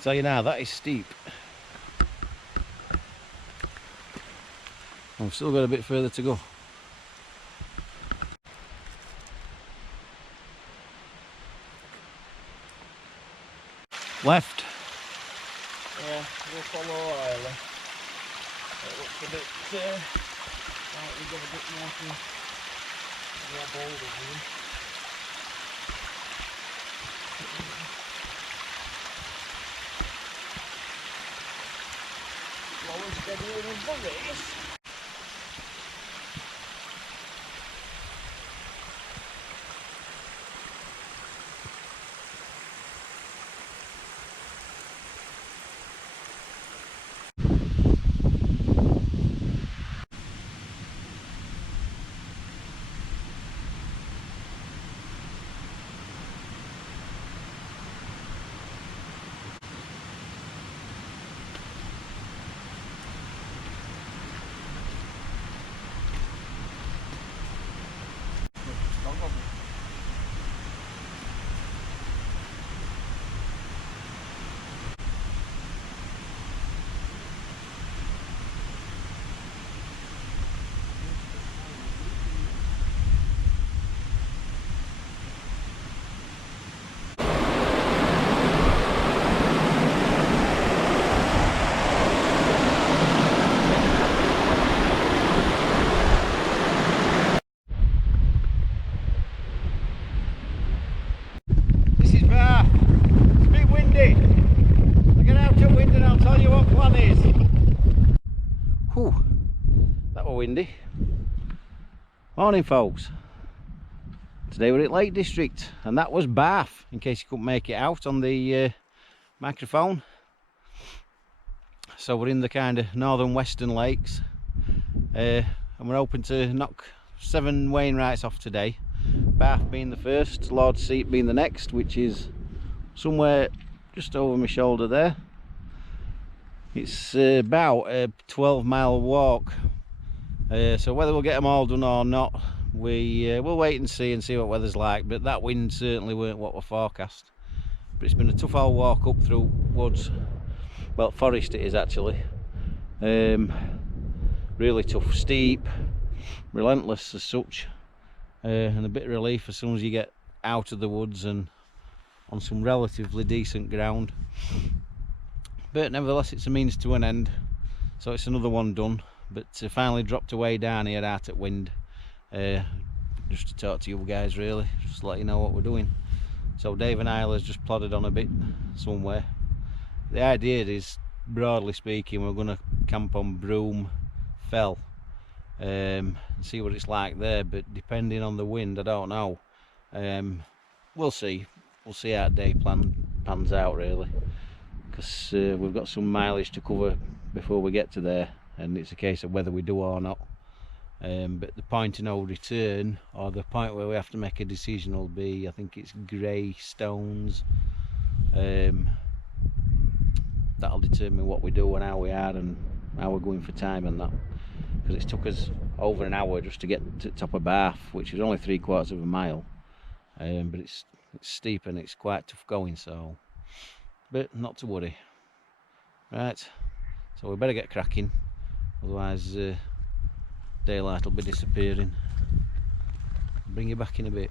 tell you now, that is steep. I've still got a bit further to go. Left. Yeah, we'll follow Isla. It looks a bit like we've got a bit more to grab hold of here. Slow and steady with the race. This is Barf. It's a bit windy. I get out to wind and I'll tell you what plan is. Whew, that was windy. Morning folks. Today we're at Lake District and that was Barf, in case you couldn't make it out on the microphone. So we're in the kind of northern western lakes and we're hoping to knock 7 Wainwrights off today. Barf being the first, Lord's Seat being the next, which is somewhere just over my shoulder there. It's about a 12-mile walk, so whether we'll get them all done or not, we'll wait and see what weather's like, but that wind certainly weren't what we forecast. But it's been a tough old walk up through woods, well, forest it is actually. Really tough, steep, relentless as such. And a bit of relief as soon as you get out of the woods and on some relatively decent ground, but nevertheless it's a means to an end, so it's another one done. But finally dropped away down here out at wind, just to talk to you guys really, just to let you know what we're doing. So Dave and Isla's just plodded on a bit somewhere. The idea is, broadly speaking, we're going to camp on Broom Fell and see what it's like there, but depending on the wind I don't know. We'll see how the day pans out really, because we've got some mileage to cover before we get to there, and it's a case of whether we do or not. But the point of no return, or the point where we have to make a decision, will be, I think it's Graystones. That'll determine what we do and how we are and how we're going for time and that. Because it took us over an hour just to get to the top of Barf, which is only 3/4 of a mile, but it's steep and it's quite tough going, so, but not to worry. Right, so we better get cracking, otherwise daylight will be disappearing. I'll bring you back in a bit.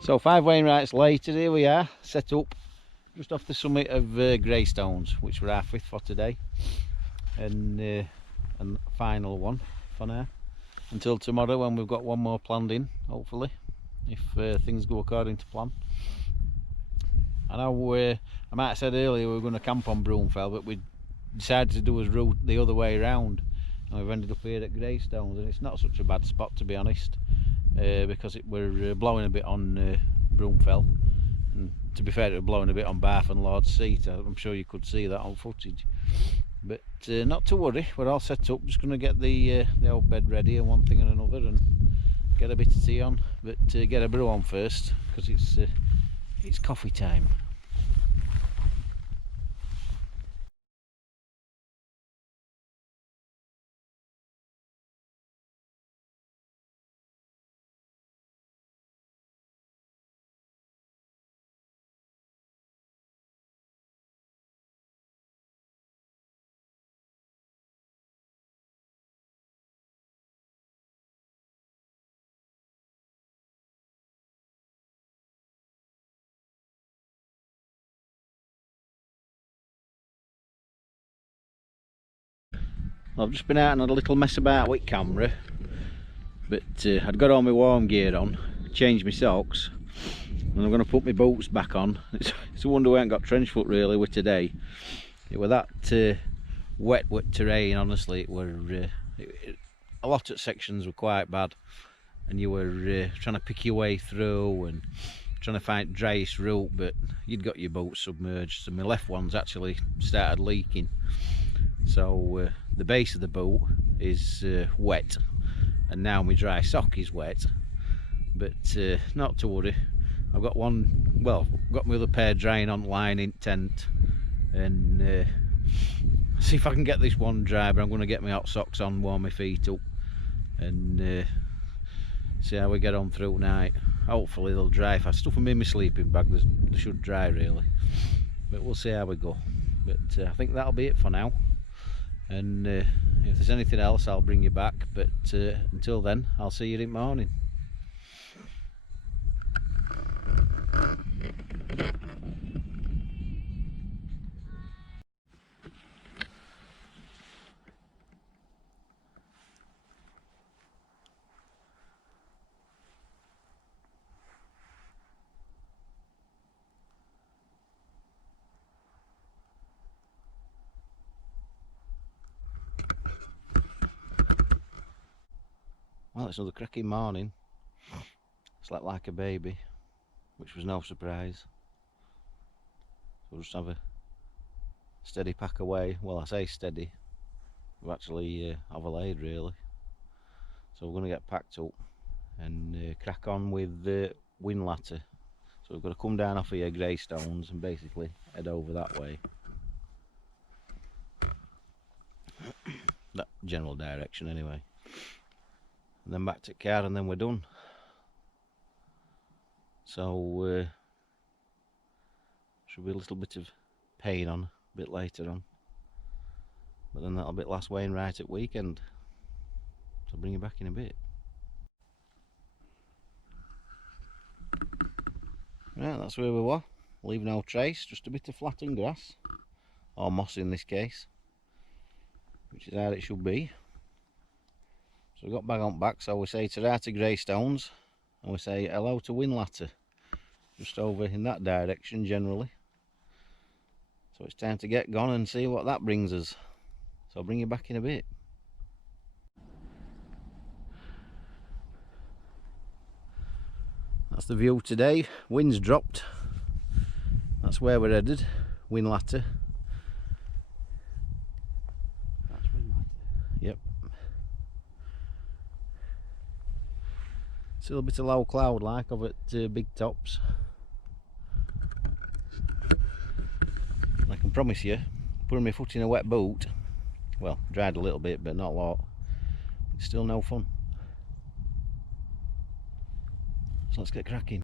So 5 Wainwrights later, here we are, set up just off the summit of Graystones, which we're our 5th for today, and final one for now, until tomorrow when we've got one more planned in, hopefully, if things go according to plan. I know I might have said earlier we were going to camp on Broom, but we decided to do his route the other way around, and we've ended up here at Graystones, and it's not such a bad spot, to be honest, because we're blowing a bit on Broom, and to be fair, it was blowing a bit on Barf and Lord's Seat. I'm sure you could see that on footage, but not to worry, we're all set up. Just going to get the old bed ready and one thing and another, and get a bit of tea on, but get a brew on first, because it's coffee time. I've just been out and had a little mess about with camera, but I'd got all my warm gear on, changed my socks, and I'm going to put my boots back on. It's a wonder we ain't got trench foot really with today. It was that wet terrain, honestly. It were a lot of sections were quite bad, and you were trying to pick your way through and trying to find driest route, but you'd got your boots submerged, so my left one's actually started leaking. So the base of the boot is wet, and now my dry sock is wet, but not to worry. I've got got my other pair drying on line in tent, and see if I can get this one dry, but I'm going to get my hot socks on, warm my feet up, and see how we get on through night. Hopefully they'll dry. If I stuff them in my sleeping bag, they should dry really, but we'll see how we go. But I think that'll be it for now, and if there's anything else I'll bring you back, but until then I'll see you in the morning. Well, it's another cracking morning. Slept like a baby, which was no surprise. So we'll just have a steady pack away. Well, I say steady, we've actually overlaid really. So we're going to get packed up and crack on with the Whinlatter. So we've got to come down off here, Graystones, and basically head over that way. That general direction anyway. And then back to the car, and then we're done. So should be a little bit of pain on a bit later on, but then that'll be last Wainwright at weekend, so I'll bring you back in a bit. Right, that's where we were. Leave no trace, just a bit of flattened grass, or moss in this case, which is how it should be. So we got back on back, so we say ta-ra to Graystones, and we say hello to Whinlatter, just over in that direction generally. So it's time to get gone and see what that brings us. So I'll bring you back in a bit. That's the view today. Wind's dropped. That's where we're headed, Whinlatter. That's Whinlatter. Yep. Still a bit of low cloud like over at big tops. I can promise you, putting my foot in a wet boot, well, dried a little bit but not a lot, it's still no fun. So let's get cracking.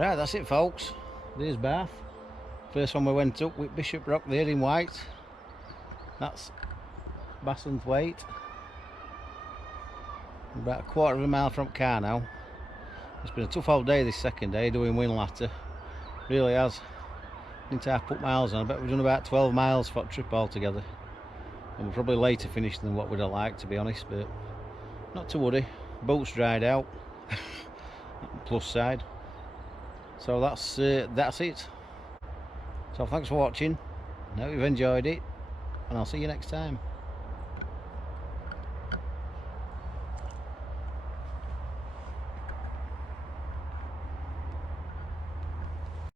Right, that's it folks. There's Barf. First one we went up with Bishop Rock there in white. That's Basson's Weight. About a quarter of a mile from car now. It's been a tough old day this second day doing Whinlatter. Really has. Didn't I put miles on? I bet we've done about 12 miles for the trip altogether. And we're probably later finished than what we'd have liked, to be honest, but not to worry. Boat's dried out. Plus side. So that's it. So thanks for watching. I hope you've enjoyed it, and I'll see you next time.